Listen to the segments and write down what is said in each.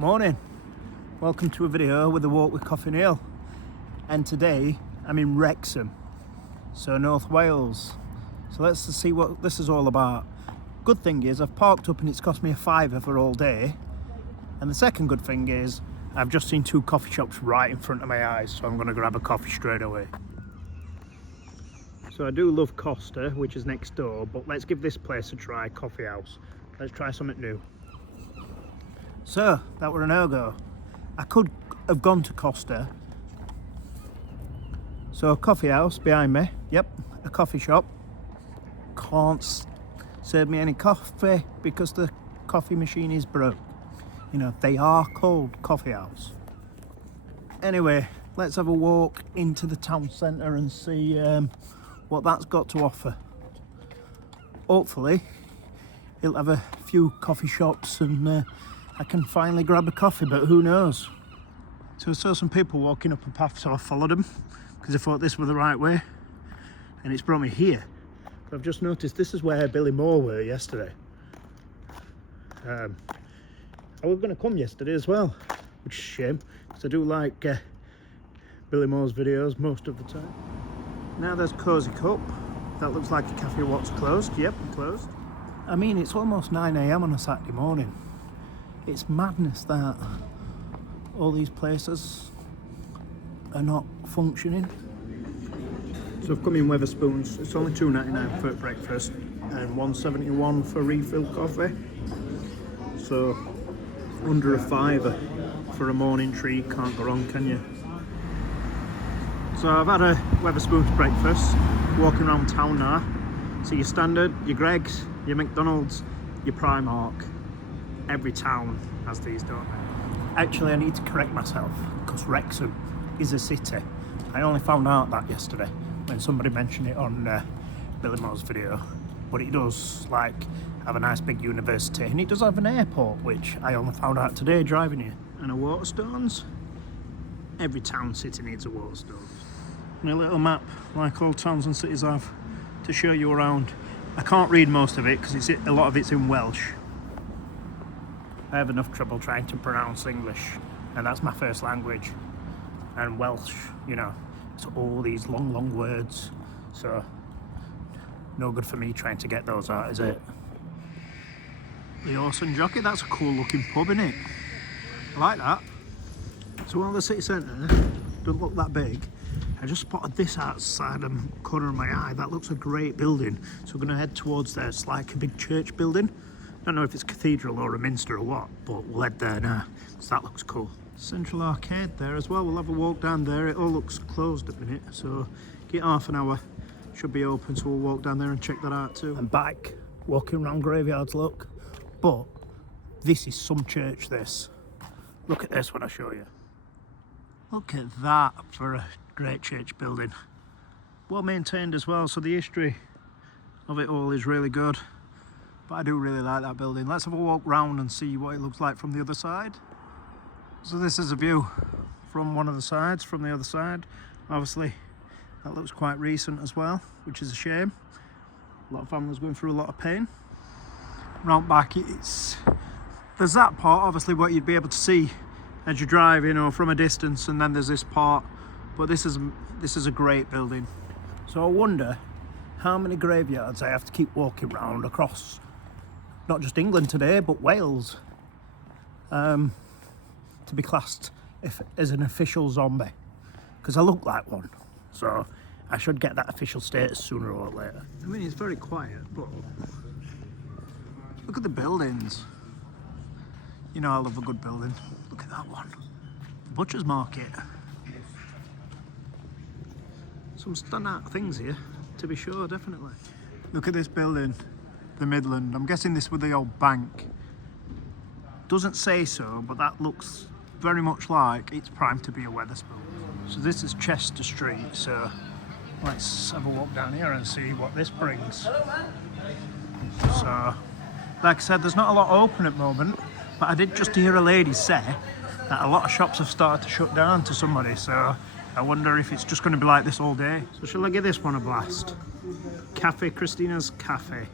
Morning, welcome to a video with a walk with Coffee Neil, and today I'm in Wrexham, so North Wales. So let's see what this is all about. Good thing is I've parked up and it's cost me a fiver for all day, and the second good thing is I've just seen two coffee shops right in front of my eyes, so I'm going to grab a coffee straight away. So I do love Costa, which is next door, but let's give this place a try. Coffee House, let's try something new. So that were a no-go. I could have gone to Costa. So coffee house behind me, yep, a coffee shop. Can't serve me any coffee because the coffee machine is broke. You know, they are called coffee house. Anyway, let's have a walk into the town centre and see what that's got to offer. Hopefully it'll have a few coffee shops and I can finally grab a coffee, but who knows. So I saw some people walking up a path, so I followed them because I thought this was the right way, and it's brought me here. But I've just noticed this is where Billy Moore were yesterday. I was going to come yesterday as well, which is a shame because I do like Billy Moore's videos most of the time. Now there's Cozy Cup. That looks like a cafe. What's closed? Yep, closed. I mean, it's almost 9 AM on a Saturday morning. It's madness that all these places are not functioning. So I've come in Wetherspoons. It's only $2.99 for breakfast and $1.71 for refill coffee. So under a fiver for a morning treat, can't go wrong, can you? So I've had a Wetherspoons breakfast, walking around town now. So your Standard, your Greggs, your McDonald's, your Primark. Every town has these, don't they? Actually, I need to correct myself because Wrexham is a city. I only found out that yesterday when somebody mentioned it on Billy Moore's video. But it does like have a nice big university, and it does have an airport, which I only found out today driving here. And a Waterstones. Every town city needs a Waterstones. And a little map, like all towns and cities have, to show you around. I can't read most of it because a lot of it's in Welsh. I have enough trouble trying to pronounce English, and that's my first language. And Welsh, you know, it's all these long words, so no good for me trying to get those out, is it? The Horse and Jockey, that's a cool looking pub, isn't it? I like that. So while the city centre doesn't look that big, I just spotted this outside the corner of my eye. That looks a great building, so we're going to head towards there. It's like a big church building. I don't know if it's a cathedral or a minster or what, but we'll head there now, because that looks cool. Central Arcade there as well. We'll have a walk down there. It all looks closed at the minute, so get half an hour. Should be open, so we'll walk down there and check that out too. I'm back, walking around graveyards, look. But this is some church, this. Look at this when I show you. Look at that for a great church building. Well maintained as well, so the history of it all is really good. But I do really like that building. Let's have a walk round and see what it looks like from the other side. So this is a view from one of the sides, from the other side. Obviously, that looks quite recent as well, which is a shame. A lot of families going through a lot of pain. Round back, there's that part, obviously, what you'd be able to see as you're driving or from a distance, and then there's this part. But this is a great building. So I wonder how many graveyards I have to keep walking round across not just England today, but Wales, to be classed as an official zombie, because I look like one, so I should get that official status sooner or later. I mean, it's very quiet, but look at the buildings. You know I love a good building. Look at that one. The Burtchers Market. Some standout things here, to be sure, definitely. Look at this building, the Midland. I'm guessing this was the old bank. Doesn't say so, but that looks very much like it's primed to be a Wetherspoons. So this is Chester Street, so let's have a walk down here and see what this brings. So, like I said, there's not a lot open at the moment, but I did just hear a lady say that a lot of shops have started to shut down to somebody, so I wonder if it's just going to be like this all day. So shall I give this one a blast? Cafe, Christina's Cafe.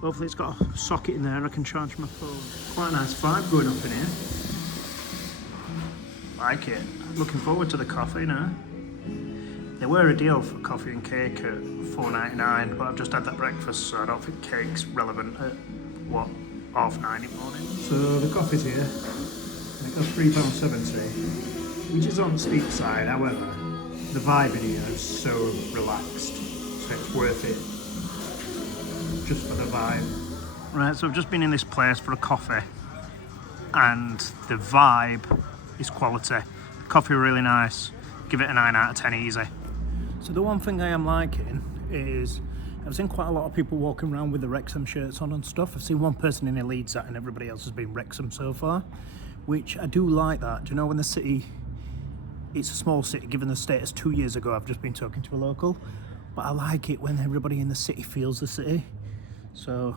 Hopefully it's got a socket in there and I can charge my phone. Quite a nice vibe going up in here. like it. Looking forward to the coffee now. They were a deal for coffee and cake at $4.99, but I've just had that breakfast, so I don't think cake's relevant at, what, 9:30 in the morning. So the coffee's here, and it costs £3.70, which is on the steep side. However, the vibe in here is so relaxed, so it's worth it just for the vibe. Right, so I've just been in this place for a coffee, and the vibe is quality. The coffee really nice. Give it a 9 out of 10 easy. So the one thing I am liking is I've seen quite a lot of people walking around with the Wrexham shirts on and stuff. I've seen one person in a Leeds hat and everybody else has been Wrexham so far, which I do like that. Do you know, when the city, it's a small city, given the status 2 years ago, I've just been talking to a local, but I like it when everybody in the city feels the city. So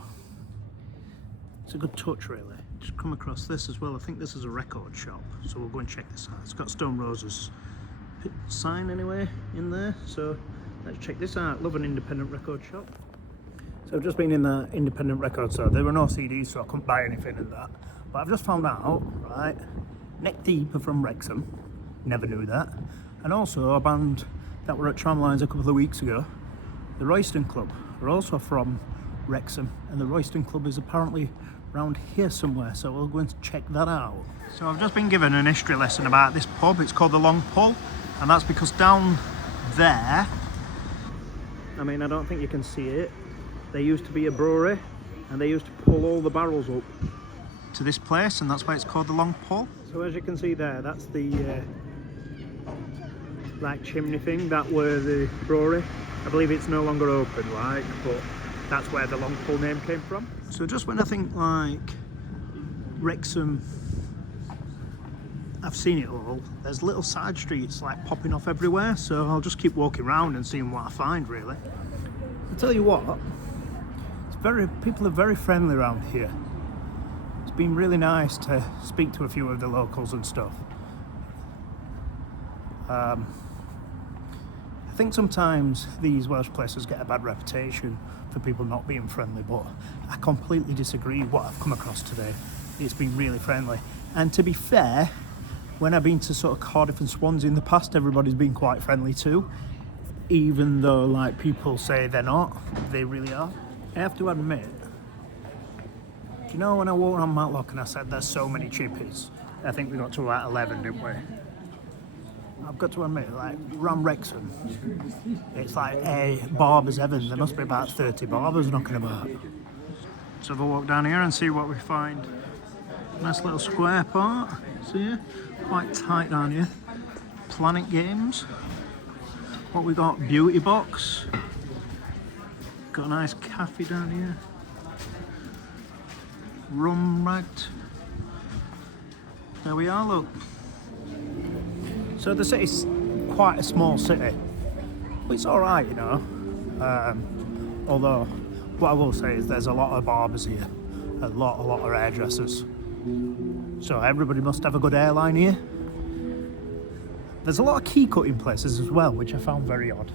it's a good touch, really. Just come across this as well. I think this is a record shop, so we'll go and check this out. It's got Stone Roses sign anyway in there, so let's check this out. Love an independent record shop. So I've just been in the independent record store. There were no CDs, so I couldn't buy anything in that, but I've just found out, right, Neck Deep are from Wrexham, never knew that. And also a band that were at Tramlines a couple of weeks ago, the Royston Club, are also from Wrexham, and the Royston Club is apparently around here somewhere, so we'll go and check that out. So I've just been given an history lesson about this pub. It's called the Long Pull, and that's because down there, I mean, I don't think you can see it, there used to be a brewery, and they used to pull all the barrels up to this place, and that's why it's called the Long Pull. So as you can see there, that's the like chimney thing that were the brewery. I believe it's no longer open, like, but that's where the Long Pull name came from. So just when I think like Wrexham, I've seen it all, there's little side streets like popping off everywhere, so I'll just keep walking around and seeing what I find, really. I'll tell you what, people are very friendly around here. It's been really nice to speak to a few of the locals and stuff. I think sometimes these Welsh places get a bad reputation for people not being friendly, but I completely disagree. What I've come across today, it's been really friendly. And to be fair, when I've been to sort of Cardiff and Swansea in the past, everybody's been quite friendly too, even though like people say they're not, they really are. I have to admit, do you know when I walked on Matlock and I said there's so many chippies? I think we got to about 11, didn't we? I've got to admit, like, around Wrexham, it's like a barber's heaven. There must be about 30 barbers knocking about. So we'll walk down here and see what we find. Nice little square part, see, quite tight down here. Planet Games. What we got? Beauty Box. Got a nice cafe down here. Rum Ragged. There we are, look. So the city's quite a small city, but it's all right, you know. Although, what I will say is there's a lot of barbers here, a lot of hairdressers. So everybody must have a good hairline here. There's a lot of key cutting places as well, which I found very odd.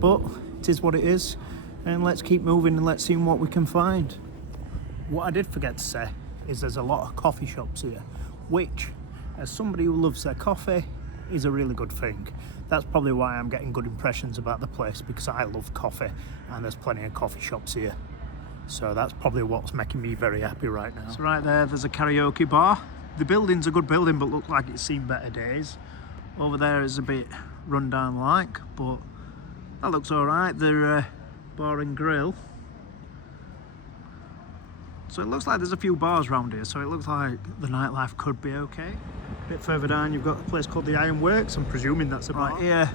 But it is what it is, and let's keep moving and let's see what we can find. What I did forget to say is there's a lot of coffee shops here, which, as somebody who loves their coffee, is a really good thing. That's probably why I'm getting good impressions about the place, because I love coffee and there's plenty of coffee shops here. So that's probably what's making me very happy right now. So right there's a karaoke bar. The building's a good building, but looks like it's seen better days. Over there is a bit run down like, but that looks all right. The bar and grill. So it looks like there's a few bars around here, so it looks like the nightlife could be okay. A bit further down you've got a place called the Ironworks. I'm presuming that's a bar. Right here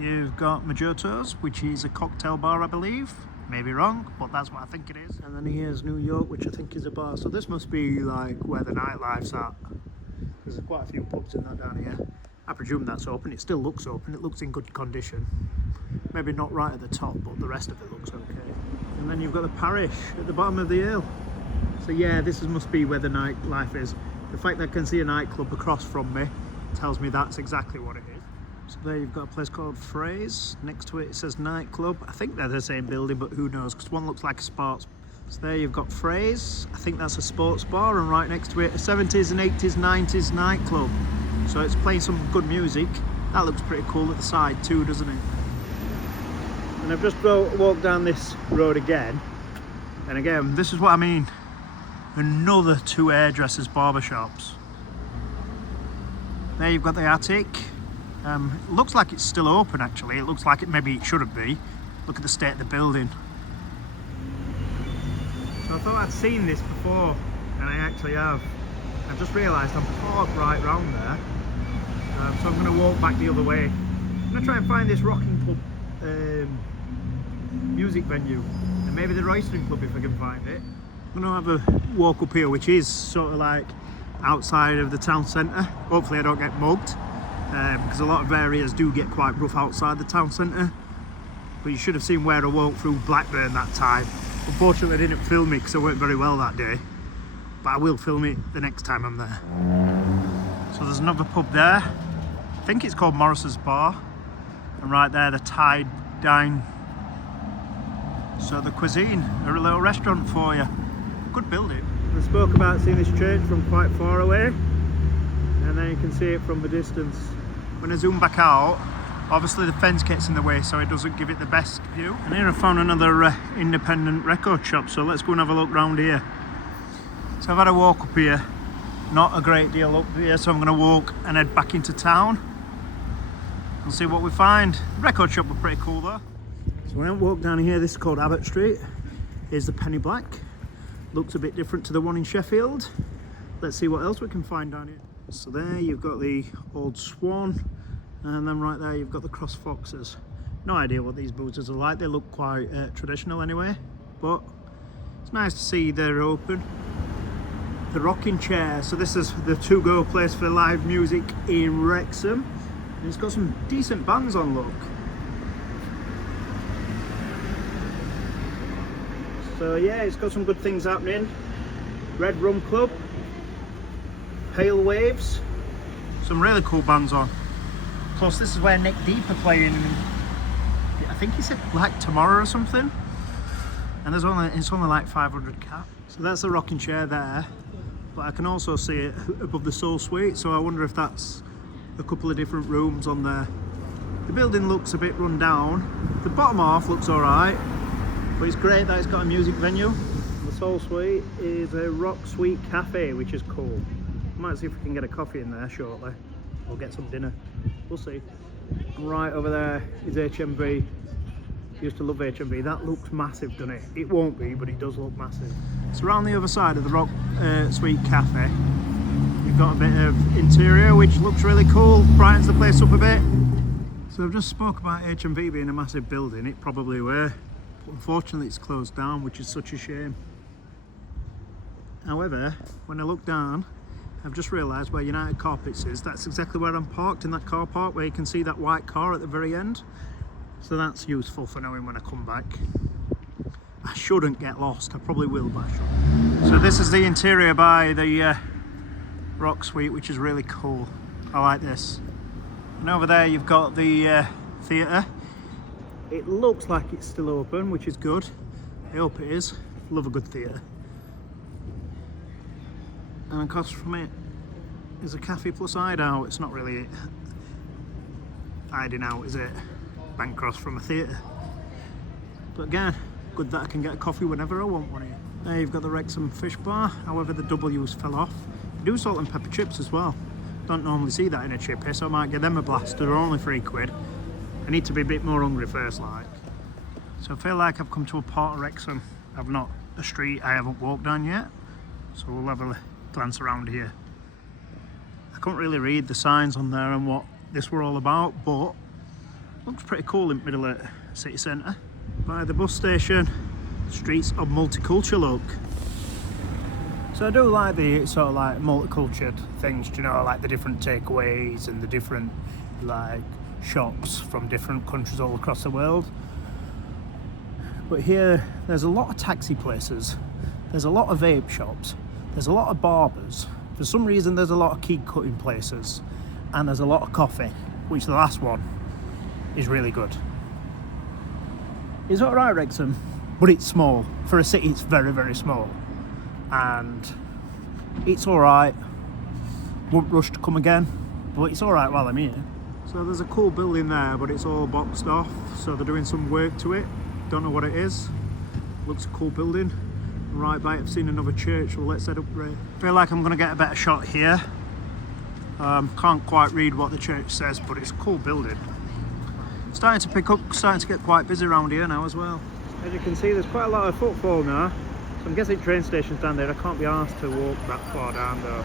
you've got Majoto's, which is a cocktail bar, I believe. Maybe wrong, but that's what I think it is. And then here's New York, which I think is a bar. So this must be like where the nightlife's at. There's quite a few pubs in that down here. I presume that's open. It still looks open. It looks in good condition. Maybe not right at the top, but the rest of it looks okay. And then you've got the Parish at the bottom of the hill. So yeah, this must be where the nightlife is. The fact that I can see a nightclub across from me tells me that's exactly what it is. So there you've got a place called Frays. Next to it says nightclub. I think they're the same building, but who knows, because one looks like a sports. So there you've got Frays. I think that's a sports bar, and right next to it a 70s and 80s, 90s nightclub. So it's playing some good music. That looks pretty cool at the side too, doesn't it? And I've just walked down this road again. And again, this is what I mean. Another 2 hairdressers barbershops. There you've got the attic. It looks like it's still open actually. It looks like maybe it shouldn't be. Look at the state of the building. So I thought I'd seen this before, and I actually have. I've just realised I'm parked right round there. So I'm going to walk back the other way. I'm going to try and find this rocking club music venue, and maybe the roistering club if I can find it. I'm going to have a walk up here, which is sort of like outside of the town centre. Hopefully I don't get mugged, because a lot of areas do get quite rough outside the town centre. But you should have seen where I walked through Blackburn that time. Unfortunately I didn't film it because I weren't very well that day, but I will film it the next time I'm there. So there's another pub there. I think it's called Morris's Bar, and right there the Tide Dine. So the cuisine, a little restaurant for you. Good building. I spoke about seeing this church from quite far away, and then you can see it from the distance. When I zoom back out, obviously the fence gets in the way, so it doesn't give it the best view. And here I found another independent record shop, so let's go and have a look round here. So I've had a walk up here, not a great deal up here, so I'm going to walk and head back into town. We'll see what we find. The record shop were pretty cool though. So when I walk down here, this is called Abbott Street. Here's the Penny Black. Looks a bit different to the one in Sheffield. Let's see what else we can find down here. So there you've got the Old Swan, and then right there you've got the Cross Foxes. No idea what these boozers are like. They look quite traditional anyway, but it's nice to see they're open. The Rocking Chair. So this is the to-go place for live music in Wrexham. And it's got some decent bands on, look. So yeah, it's got some good things happening. Red Rum Club, Pale Waves, some really cool bands on. Plus this is where Nick Deep are playing, I think he said like tomorrow or something. And it's only like 500 cap. So that's the rocking chair there, but I can also see it above the Soul Suite, so I wonder if that's a couple of different rooms on there. The building looks a bit run down. The bottom half looks alright, but it's great that it's got a music venue. The Soul Suite is a Rock Suite Cafe, which is cool. I might see if we can get a coffee in there shortly, or get some dinner. We'll see. And right over there is HMV. Used to love HMV. That looks massive, doesn't it? It won't be, but it does look massive. So around the other side of the Rock Suite Cafe, you've got a bit of interior, which looks really cool, brightens the place up a bit. So I've just spoke about HMV being a massive building. It probably were. But unfortunately it's closed down, which is such a shame. However, when I look down, I've just realised where United Carpets is. That's exactly where I'm parked, in that car park, where you can see that white car at the very end. So that's useful for knowing when I come back. I shouldn't get lost. I probably will, but I shouldn't. So this is the interior by the Rock Suite, which is really cool. I like this. And over there you've got the theatre. It looks like it's still open, which is good. I hope it is. Love a good theatre. And across from it is a cafe plus hideout. It's not really hiding out, is it? Bank cross from a theatre. But again, good that I can get a coffee whenever I want one here. There you've got the Wrexham Fish Bar. However, the W's fell off. I do salt and pepper chips as well. Don't normally see that in a chippy, so I might get them a blast. They're only £3. I need to be a bit more hungry first, like. So I feel like I've come to a part of Wrexham. I've not a street I haven't walked down yet. So we'll have a glance around here. I couldn't really read the signs on there and what this were all about, but looks pretty cool in the middle of city centre. By the bus station, streets of multicultural look. So I do like the sort of like multicultural things, you know, like the different takeaways and the different like shops from different countries all across the world. But here there's a lot of taxi places, there's a lot of vape shops, there's a lot of barbers. For some reason there's a lot of key cutting places, and there's a lot of coffee, which the last one is really good. It's alright, Wrexham, but it's small. For a city, it's very, very small. And it's alright. Won't rush to come again. but it's all right while I'm here. So there's a cool building there, but it's all boxed off, so they're doing some work to it. Don't know what it is. Looks a cool building. Right by it, I've seen another church, so let's head up there. Feel like I'm gonna get a better shot here. Can't quite read what the church says, but it's a cool building. Starting to pick up, starting to get quite busy around here now as well. As you can see, there's quite a lot of footfall now. So I'm guessing train station's down there. I can't be asked to walk that far down though.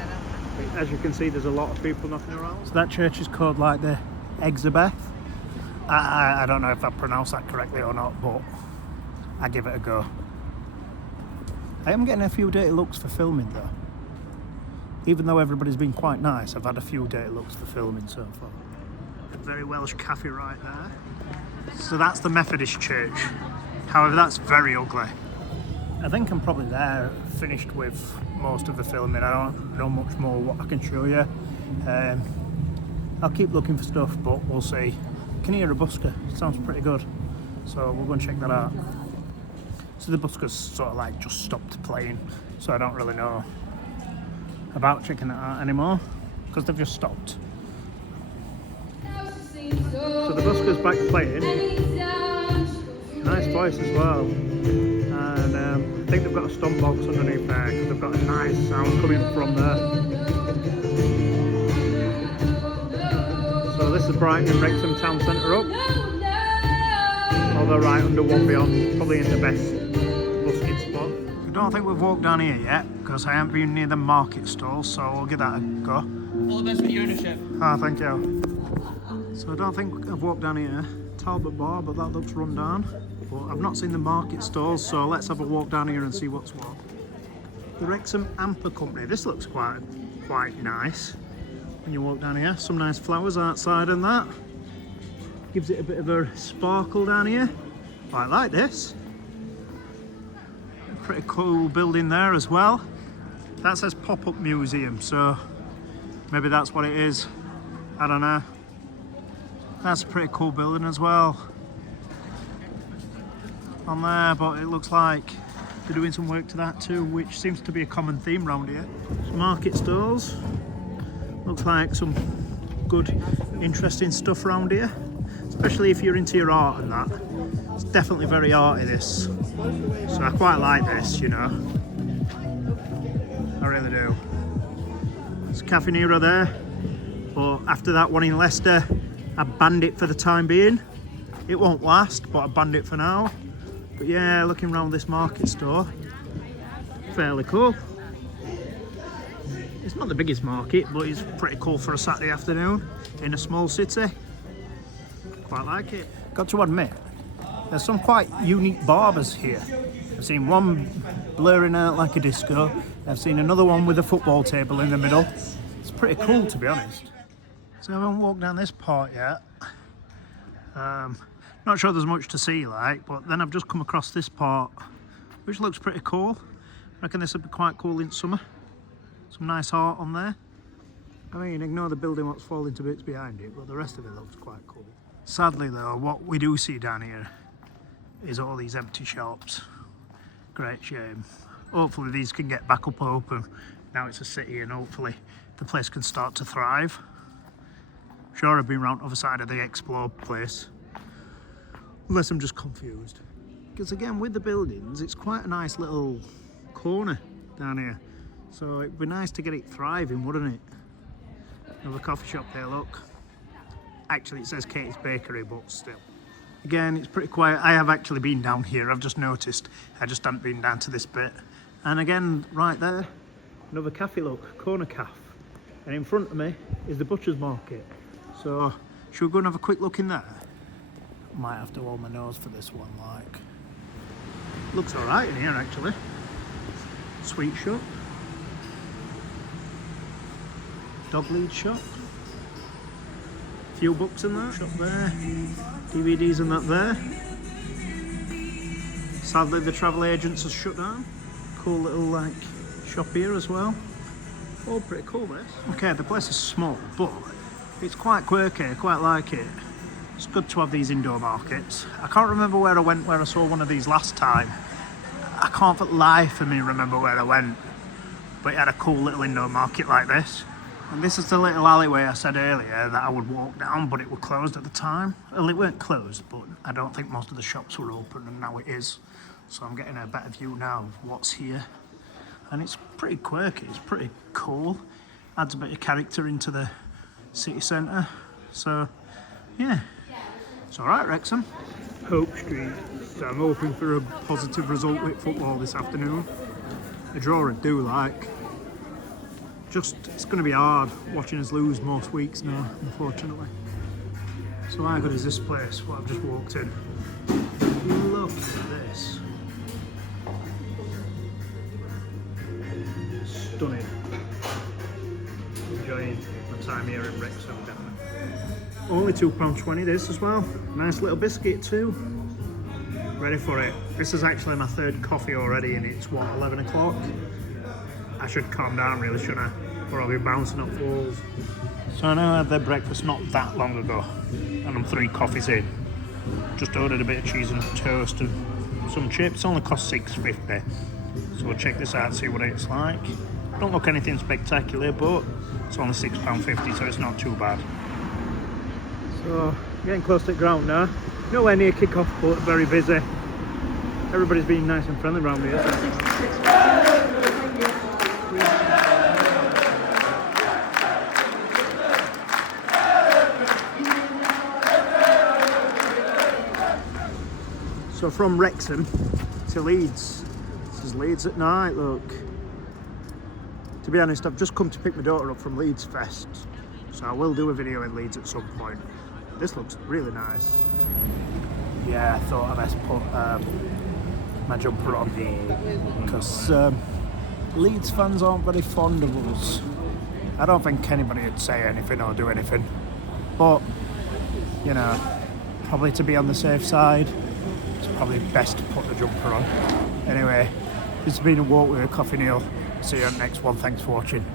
But as you can see, there's a lot of people knocking around. So that church is called like the Exabeth. I don't know if I pronounced that correctly or not, but I give it a go. I am getting a few dirty looks for filming though. Even though everybody's been quite nice, I've had a few dirty looks for filming so far. A very Welsh cafe right there. So that's the Methodist church. However, that's very ugly. I think I'm probably there, finished with most of the filming. I don't know much more what I can show you. I'll keep looking for stuff, but we'll see. I can hear a busker, sounds pretty good. So we'll go and check that out. So the busker's sort of like just stopped playing, so I don't really know about checking that out anymore, because they've just stopped. So the busker's back playing. Nice voice as well. And I think they've got a stomp box underneath there, because they've got a nice sound coming from there. So this is Brighton and Wrexham town centre up. Although right under one beyond, probably in the best busking spot. I don't think we've walked down here yet, because I haven't been near the market stall, so we'll give that a go. All the best for your ownership. Ah, thank you. So I don't think I've walked down here. Talbot Bar, but that looks run down. But I've not seen the market stalls, so let's have a walk down here and see what's what. The Wrexham Amper Company. This looks quite nice. When you walk down here, some nice flowers outside and that. Gives it a bit of a sparkle down here. I like this. A pretty cool building there as well. That says pop-up museum, so maybe that's what it is. I don't know. That's a pretty cool building as well. On there, but it looks like they're doing some work to that too, which seems to be a common theme around here. Some market stalls. Looks like some good, interesting stuff around here. Especially if you're into your art and that. It's definitely very arty, this. So I quite like this, you know. I really do. There's a Cafe Nero there. But after that one in Leicester, I banned it for the time being. It won't last, but I banned it for now. But yeah, looking around this market store, fairly cool. It's not the biggest market, but it's pretty cool for a Saturday afternoon in a small city. Quite like it. Got to admit, there's some quite unique barbers here. I've seen one blurring out like a disco. I've seen another one with a football table in the middle. It's pretty cool, to be honest. So I haven't walked down this part yet. Not sure there's much to see, like, but then I've just come across this part, which looks pretty cool. I reckon this would be quite cool in summer. Some nice art on there. I mean, ignore the building what's falling to bits behind it, but the rest of it looks quite cool. Sadly though, what we do see down here is all these empty shops. Great shame. Hopefully these can get back up open. Now it's a city and hopefully the place can start to thrive. Sure, I've been around the other side of the Explore place. Unless I'm just confused. Because again, with the buildings, it's quite a nice little corner down here. So it'd be nice to get it thriving, wouldn't it? Another coffee shop there, look. Actually, it says Katie's Bakery, but still. Again, it's pretty quiet. I have actually been down here, I've just noticed. I just haven't been down to this bit. And again, right there, another cafe, look, corner cafe. And in front of me is the Burtchers Market. So, should we go and have a quick look in there? Might have to hold my nose for this one, like. Looks alright in here, actually. Sweet shop. Dog lead shop. Few books in that shop there. DVDs and that there. Sadly, the travel agents are shut down. Cool little, like, shop here as well. Oh, pretty cool, this. Okay, the place is small, but it's quite quirky, I quite like it. It's good to have these indoor markets. I can't remember where I went where I saw one of these last time. I can't for the life of me remember where I went. But it had a cool little indoor market like this. And this is the little alleyway I said earlier that I would walk down, but it was closed at the time. Well, it weren't closed, but I don't think most of the shops were open, and now it is. So I'm getting a better view now of what's here. And it's pretty quirky, it's pretty cool. Adds a bit of character into the city centre. So, yeah. It's alright, Wrexham. Hope Street. So I'm hoping for a positive result with football this afternoon. A draw I do like. Just, it's going to be hard watching us lose most weeks now, unfortunately. So how good is this place, what I've just walked in? Look at this. Stunning. Enjoying my time here in Wrexham, definitely. Only £2.20 this as well. Nice little biscuit too. Ready for it. This is actually my third coffee already and it's what, 11 o'clock? I should calm down really, shouldn't I? Or I'll be bouncing up walls. So I know I had their breakfast not that long ago and I'm 3 coffees in. Just ordered a bit of cheese and toast and some chips. Only cost £6.50. So we'll check this out, see what it's like. Don't look anything spectacular, but it's only £6.50, so it's not too bad. So getting close to the ground now. Nowhere near kick-off, but very busy. Everybody's being nice and friendly around here. So from Wrexham to Leeds. This is Leeds at night, look. To be honest, I've just come to pick my daughter up from Leeds Fest. So I will do a video in Leeds at some point. This looks really nice. Yeah, I thought I'd best put my jumper on because Leeds fans aren't very fond of us. I don't think anybody would say anything or do anything. But, you know, probably to be on the safe side, it's probably best to put the jumper on. Anyway, this has been a walk with a coffee Neil. See you on the next one. Thanks for watching.